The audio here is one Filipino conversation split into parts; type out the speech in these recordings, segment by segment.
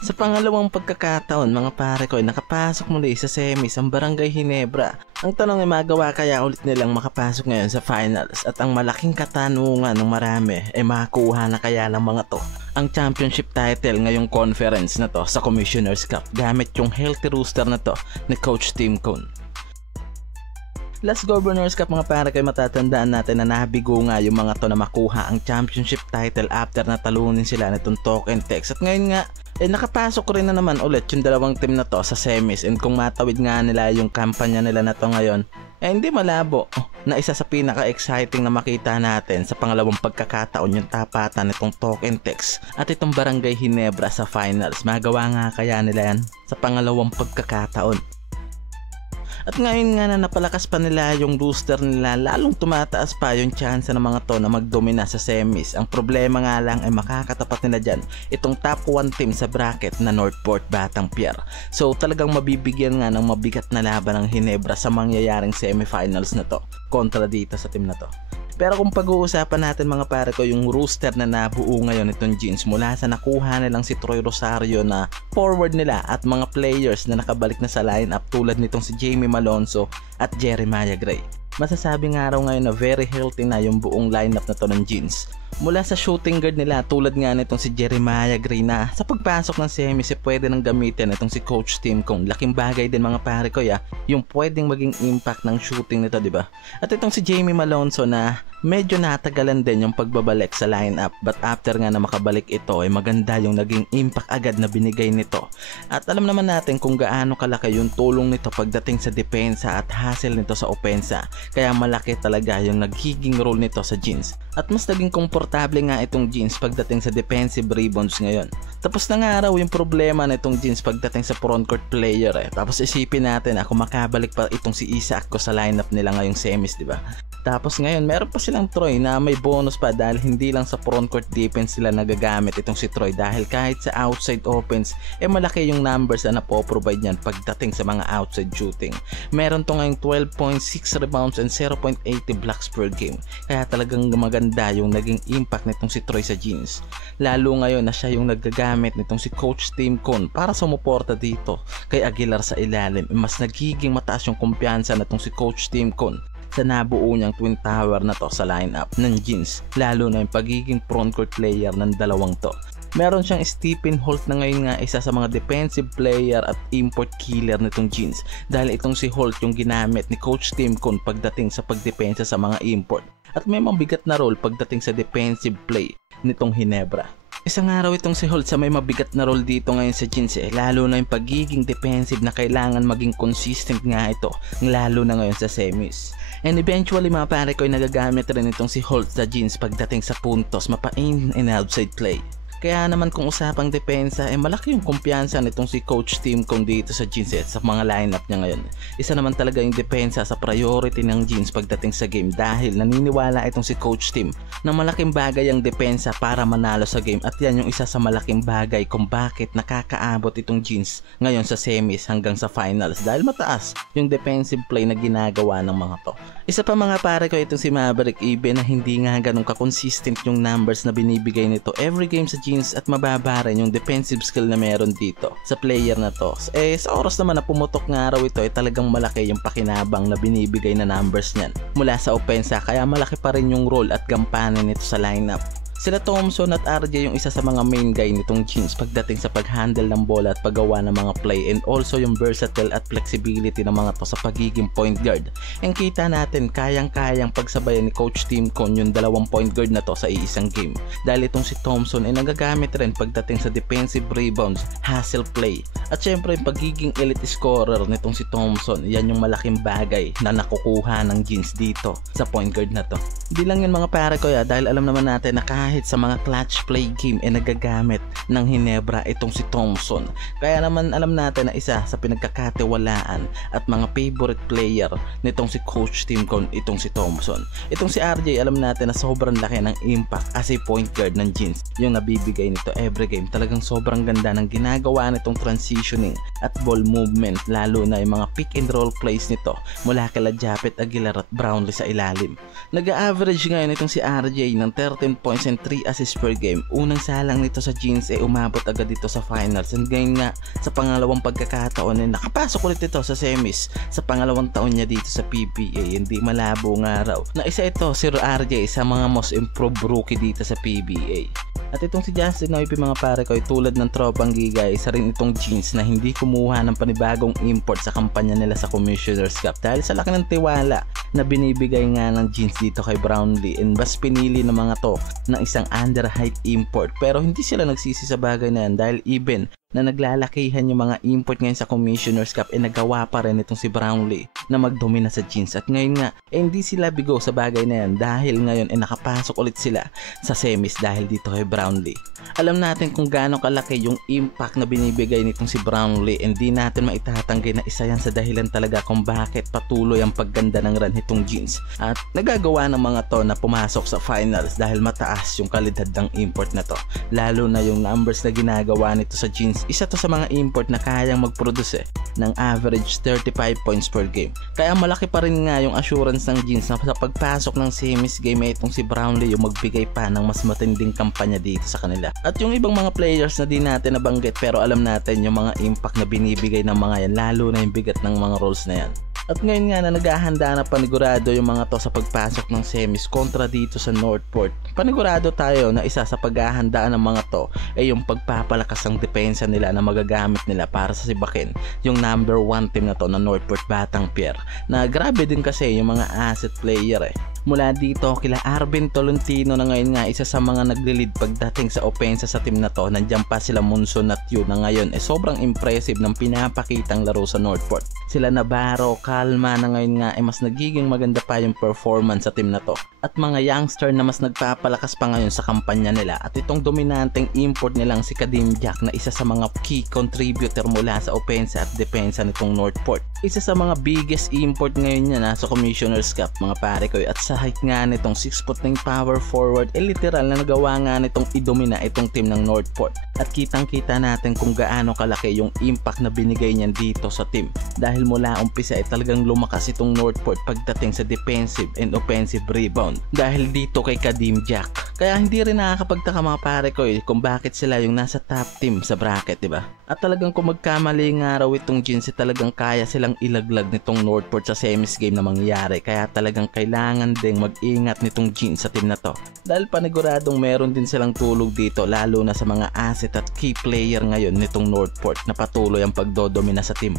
Sa pangalawang pagkakataon mga pare ko ay nakapasok muli sa semis ang Barangay Ginebra. Ang tanong ay magawa kaya ulit nilang makapasok ngayon sa finals at ang malaking katanungan ng marami ay makakuha na kaya ng mga to ang championship title ngayong conference na to sa Commissioner's Cup gamit yung healthy roster na to ni Coach Tim Cone. Last Governors Cup mga pare kayo matatandaan natin na nabigo nga yung mga to na makuha ang championship title after na talunin sila nitong Token Tex at ngayon nga nakapasok rin na naman ulit yung dalawang team na to sa semis and kung matawid nga nila yung kampanya nila na to ngayon hindi malabo na isa sa pinaka-exciting na makita natin sa pangalawang pagkakataon yung tapatan nitong Token Tex at itong Barangay Ginebra sa finals. Magawa nga kaya nila yan sa pangalawang pagkakataon. At ngayon nga na napalakas pa nila yung booster nila, lalong tumataas pa yung chance ng mga to na magdomina sa semis. Ang problema nga lang ay makakatapat nila dyan itong top 1 team sa bracket na Northport Batang Pier. So talagang mabibigyan nga ng mabigat na laban ng Ginebra sa mangyayaring semifinals na to kontra dito sa team na to. Pero kung pag-uusapan natin mga pare ko yung roster na nabuo ngayon itong Jeans mula sa nakuha nilang si Troy Rosario na forward nila at mga players na nakabalik na sa lineup tulad nitong si Jamie Malonzo at Jeremiah Gray. Masasabi nga raw ngayon na very healthy na yung buong lineup na to ng Jeans. Mula sa shooting guard nila tulad nga nitong si Jeremiah Gray na sa pagpasok ng semis pwede nang gamitin itong si Coach Tim Cone. Laking bagay din mga pare ko yung pwedeng maging impact ng shooting nito, di ba? At itong si Jamie Malonzo na medyo natagalan din yung pagbabalik sa lineup but after nga na makabalik ito ay maganda yung naging impact agad na binigay nito. At alam naman natin kung gaano kalaki yung tulong nito pagdating sa depensa at hustle nito sa opensa. Kaya malaki talaga yung nagiging role nito sa Jeans. At mas naging komportable nga itong Jeans pagdating sa defensive rebounds ngayon. Tapos na nga raw yung problema na itong Jeans pagdating sa frontcourt player Tapos isipin natin kung makabalik pa itong si Isaac ko sa lineup nila ngayong semis, di ba? Tapos ngayon meron pa silang Troy na may bonus pa dahil hindi lang sa frontcourt defense sila nagagamit itong si Troy dahil kahit sa outside offense malaki yung numbers na napoprovide niyan pagdating sa mga outside shooting. Meron to ngayong 12.6 rebounds and 0.80 blocks per game. Kaya talagang maganda yung naging impact nitong si Troy sa Jeans. Lalo ngayon na siya yung nagagamit nitong si Coach Tim Cone para sumuporta dito kay Aguilar sa ilalim. Mas nagiging mataas yung kumpiyansa nitong si Coach Tim Cone sa nabuo niyang twin tower na to sa lineup ng Jeans, lalo na yung pagiging frontcourt player ng dalawang to. Meron siyang Stephen Holt na ngayon nga isa sa mga defensive player at import killer nitong Jeans dahil itong si Holt yung ginamit ni Coach Tim Cone pagdating sa pagdepensa sa mga import at may mabigat na role pagdating sa defensive play nitong Ginebra. Isang araw itong si Holt sa may mabigat na role dito ngayon sa Jeans lalo na yung pagiging defensive na kailangan maging consistent nga ito lalo na ngayon sa semis. And eventually mga pare ko ay nagagamit rin itong si Holt sa Jeans pagdating sa puntos, mapa-in and outside play. Kaya naman kung usapang depensa malaki yung kumpiyansa nitong si Coach Tim Cone dito sa Jeans sa mga lineup niya ngayon. Isa naman talaga yung depensa sa priority ng Jeans pagdating sa game dahil naniniwala itong si Coach Tim na malaking bagay ang depensa para manalo sa game at yan yung isa sa malaking bagay kung bakit nakakaabot itong Jeans ngayon sa semis hanggang sa finals dahil mataas yung defensive play na ginagawa ng mga to. Isa pa mga pare ko itong si Maverick even na hindi nga ganun ka-consistent yung numbers na binibigay nito every game sa Jeans at mababa rin yung defensive skill na meron dito sa player na to. Sa oras naman na pumutok nga raw ito talagang malaki yung pakinabang na binibigay na numbers niyan mula sa opensa kaya malaki pa rin yung role at gampanan nito sa lineup. Sila Thompson at RJ yung isa sa mga main guy nitong Jeans pagdating sa pag-handle ng bola at paggawa ng mga play and also yung versatile at flexibility ng mga to sa pagiging point guard. And kita natin kayang-kayang pagsabayan ni Coach Tim Cone yung dalawang point guard na to sa iisang game. Dahil itong si Thompson nagagamit rin pagdating sa defensive rebounds, hustle play. At syempre yung pagiging elite scorer nitong si Thompson, yan yung malaking bagay na nakukuha ng Jeans dito sa point guard na to. Hindi lang yun mga pare ko dahil alam naman natin na kahit sa mga clutch play game nagagamit ng Ginebra itong si Thompson. Kaya naman alam natin na isa sa pinagkakatiwalaan at mga favorite player nitong si Coach Tim Cone itong si Thompson. Itong si RJ alam natin na sobrang laki ng impact as a point guard ng Jeans yung nabibigay nito every game. Talagang sobrang ganda ng ginagawa nitong transitioning at ball movement lalo na yung mga pick and roll plays nito mula kala Japet Aguilar at Brownlee sa ilalim. Nag-average ngayon itong si RJ ng 13 points and 3 assists per game. Unang salang nito sa Jeans umabot agad dito sa finals, and ngayon nga sa pangalawang pagkakataon nakapasok ulit ito sa semis sa pangalawang taon niya dito sa PBA. Hindi malabo nga raw na isa ito si RJ sa mga most improved rookie dito sa PBA. At itong si Justin Noipy mga pare ko ay tulad ng tropang Giga, isa rin itong Jeans na hindi kumuha ng panibagong import sa kampanya nila sa Commissioner's Cup dahil sa laki ng tiwala na binibigay nga ng Jeans dito kay Brownlee, and bas pinili ng mga to ng isang underheight import. Pero hindi sila nagsisi sa bagay na yan dahil even na naglalakihan yung mga import ngayon sa Commissioner's Cup nagawa pa rin itong si Brownlee na magdomina sa Jeans. At ngayon nga hindi sila bigo sa bagay na yan dahil ngayon nakapasok ulit sila sa semis dahil dito kay Brownlee. Alam natin kung gaano kalaki yung impact na binibigay nitong si Brownlee, and di natin maitatanggi na isa yan sa dahilan talaga kung bakit patuloy ang pagganda ng run nitong Jeans at nagagawa ng mga to na pumasok sa finals dahil mataas yung kalidad ng import na to. Lalo na yung numbers na ginagawa nito sa Jeans, isa to sa mga import na kayang mag-produce ng average 35 points per game. Kaya malaki pa rin nga yung assurance ng Jeans na sa pagpasok ng semis game itong si Brownlee yung magbigay pa ng mas matinding kampanya dito sa kanila. At yung ibang mga players na di natin nabanggit pero alam natin yung mga impact na binibigay ng mga yan, lalo na yung bigat ng mga roles na yan. At ngayon nga na naghahanda na panigurado yung mga to sa pagpasok ng semis kontra dito sa Northport. Panigurado tayo na isa sa paghahandaan ng mga to ay yung pagpapalakas ng depensa nila na magagamit nila para sa sibakin yung number 1 team na to na Northport Batang Pier, na grabe din kasi yung mga asset player mula dito kila Arvin Tolentino na ngayon nga isa sa mga naglilid pagdating sa opensa sa team na to. Nandiyan pa sila Monson at Yu na ngayon sobrang impressive ng pinapakitang laro sa Northport. Sila Navarro, Calma na ngayon nga mas nagiging maganda pa yung performance sa team na to, at mga youngster na mas nagpapalakas pa ngayon sa kampanya nila. At itong dominanteng import nilang si Kadim Jack na isa sa mga key contributor mula sa opensa at depensa nitong Northport. Isa sa mga biggest import ngayon niya na sa Commissioner's Cup mga pare ko. At sa height nga nitong 6'9" power forward literal na nagawa nga nitong idomina itong team ng Northport. At kitang kita natin kung gaano kalaki yung impact na binigay niyan dito sa team dahil mula umpisa talagang lumakas itong Northport pagdating sa defensive and offensive rebound dahil dito kay Kadim Jack. Kaya hindi rin nakakapagtaka mga pare ko kung bakit sila yung nasa top team sa bracket, diba? At talagang kung magkamali nga raw itong Jeans talagang kaya silang ilaglag nitong Northport sa semis game na mangyayari. Kaya talagang kailangan ding mag-ingat nitong Jeans sa team na to dahil paniguradong meron din silang tulog dito, lalo na sa mga asset at key player ngayon nitong Northport na patuloy ang pagdodomina sa team.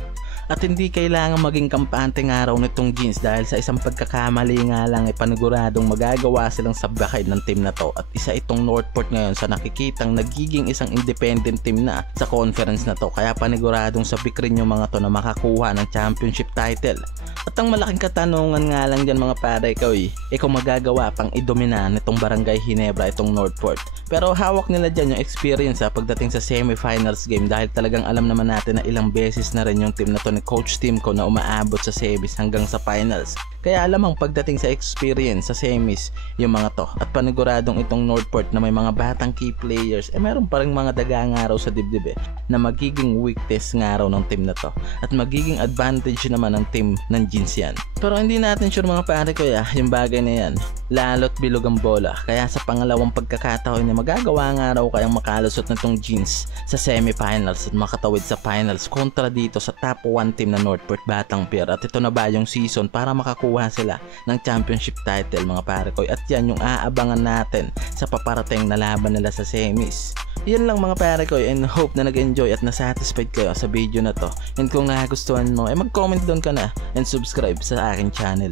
At hindi kailangan maging kampante nga raw nitong Jeans dahil sa isang pagkakamali nga lang paniguradong magagawa silang sabakay ng team na to. At isa itong Northport ngayon sa nakikitang nagiging isang independent team na sa conference na to, kaya paniguradong sabik rin yung mga to na makakuha ng championship title. At ang malaking katanungan nga lang dyan mga pare ko kung magagawa pang idomina nitong Barangay Ginebra itong Northport. Pero hawak nila dyan yung experience pagdating sa semifinals game dahil talagang alam naman natin na ilang beses na rin yung team na to ni Coach Timko na umaabot sa semis hanggang sa finals. Kaya alamang pagdating sa experience sa semis yung mga to. At paniguradong itong Northport na may mga batang key players meron pa rin mga dagang araw sa dibdib na magiging weakness nga raw ng team na to at magiging advantage naman ng team ng Jeans yan. Pero hindi natin sure mga pare ko yung bagay na yan, lalo't bilog ang bola. Kaya sa pangalawang pagkakataon na magagawa nga raw kayang makalusot na itong Jeans sa semifinals at makatawid sa finals kontra dito sa top 1 team na Northport Batang Pier. At ito na ba yung season para makakuha sila ng championship title mga pare ko? At yan yung aabangan natin sa paparating na laban nila sa semis. Yan lang mga pare ko, and hope na nag-enjoy at na-satisfied kayo sa video na to. And kung nagustuhan mo mag-comment doon ka na and subscribe sa aking channel.